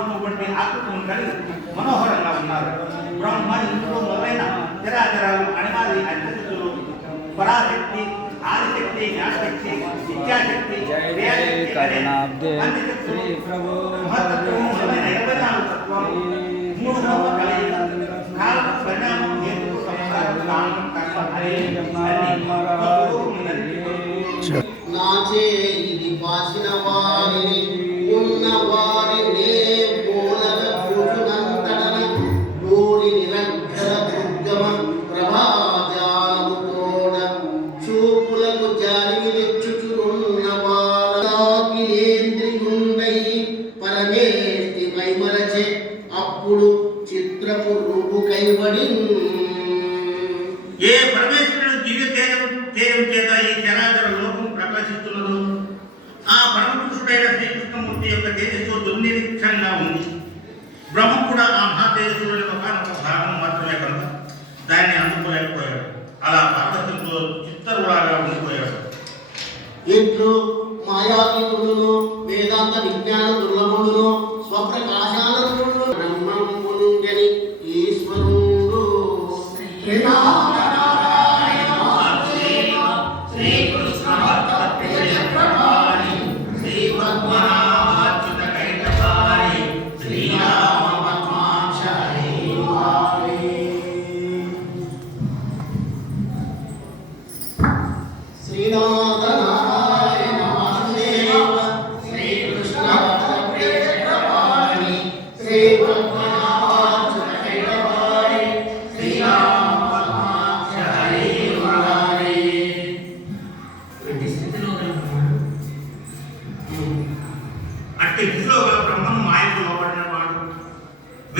మహావిష్ణువు వంటి ఆకృతులను కలిగి మనోహరంగా ఉన్నారు. బ్రహ్మ ఇంద్రుడు మొదలైన చరాచరాలు అణిమాది అత్యశక్తులు పరాశక్తి ఆదిశక్తి జ్ఞానశక్తి విద్యాశక్తి క్రియాశక్తి శ్రీ ప్రభు మహత్తత్వం మొదలైన 24 తత్వం మూడు లోక కలయిక కాల పరిణామం హేతు సంసారం కామం కర్మ నాచే ఇది పాసిన వారిని ఉన్న వారినే పోలవ పూజునంతడన గోలి నిరంతర దుర్గమ ప్రభాజాలము తోడ చూపులకు జాలి తెచ్చుచున్న వారేంద్రియుండై పరమేష్టి మైమరచే అప్పుడు చిత్రపు రూపు కైబడి ఏ పరమేశ్వరుడు దివ్య తేజం చేత ఈ చరాచర లోకం ప్రకాశిస్తున్నదో ఆ పరమపురుషుడైన శ్రీకృష్ణమూర్తి యొక్క తేజస్సు దుర్నిరీక్షంగా ఉంది. బ్రహ్మ కూడా ఆ మహా తేజస్సులోని ఒకనొక భాగం మాత్రమే కనుక దాన్ని అందుకోలేకపోయాడు. అలా పార్వశంతో చిత్తరులాగా ఉండిపోయాడు. ఎట్లు మాయాతీతుడును వేదాంత విజ్ఞాన దుర్లభుడును స్వప్రకాశానందుడు బ్రహ్మంబునుగని ఈశ్వరుడు శ్రీకృష్ణ